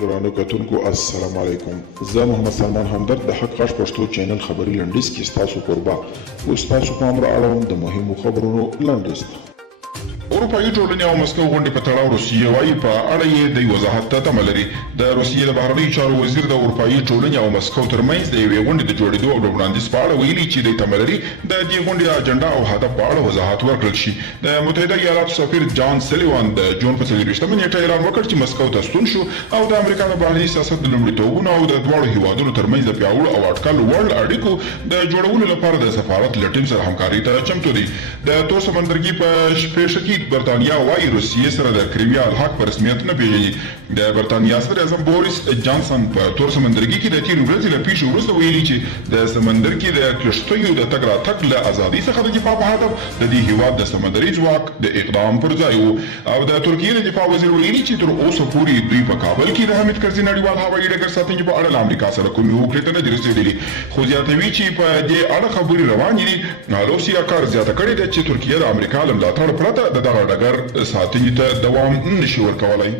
درانه کتونکو السلام علیکم. زه محمد سلمان همدرد د حق غږ پښتو چینل خبري لنډیز کې ستاسو کوربه اوس تاسو پام را اړوم د مهمو خبرونو لنډیز ته. اروپایي ټولنې او مسکو غونډې په تړاو روسیې وایي په اړه یې د وضاحت ته تمه لري. د روسیې د بهرنیو چارو وزیر د اروپایي ټولنې او مسکو ترمنځ د یوې غونډې د جوړېدو او د وړاندیز په اړه ویلي چې د تمه لري د دې غونډې اجنډا او هدف په اړه وضاحت ورکړل شي. د متحده ایالاتو سفیر جان سلیوان د جون په 24مه نیټه اعلان وکړ چې مسکو ته ستون شو او د امریکا د بهرني سیاست د لومړیتوبونو او د دواړو هیوادونو ترمنځ د پیاوړو او اټکل وړ اړیکو د جوړولو لپاره د سفارت له ټیم سره همکاري ته چمتو دي. د تور سمندرګي په پیښه کې برتانیا وايي روسیې سره د کریمیا الحق په رسمیت نه پیژني. د برتانیا صدر اعظم بوریس جانسن په تور سمندرګي کې د تیر ورځې له پیښې وروسته ویلي چې د سمندر کې د کښتیو د تګ راتګ له ازادۍ څخه د دفاع په هدف د دې هیواد د سمندري ځواک د اقدام پر ځای و. او د ترکیې د دفاع وزیر ویلي چې تر اوسه پورې دوی په کابل کې د حامد کرزي نړیوال هوایي ډګر ساتنې په اړه له امریکا سره کومې هوکړې ته نه دي رسېدلي، خو زیاتوي چې په دې اړه خبرې روانې دي. روسیه کار زیاته کړې ده چې ترکیه د امریکا له ملاتړ پرته د دغه ډګر ساتنې ته دوام نشي ورکولی.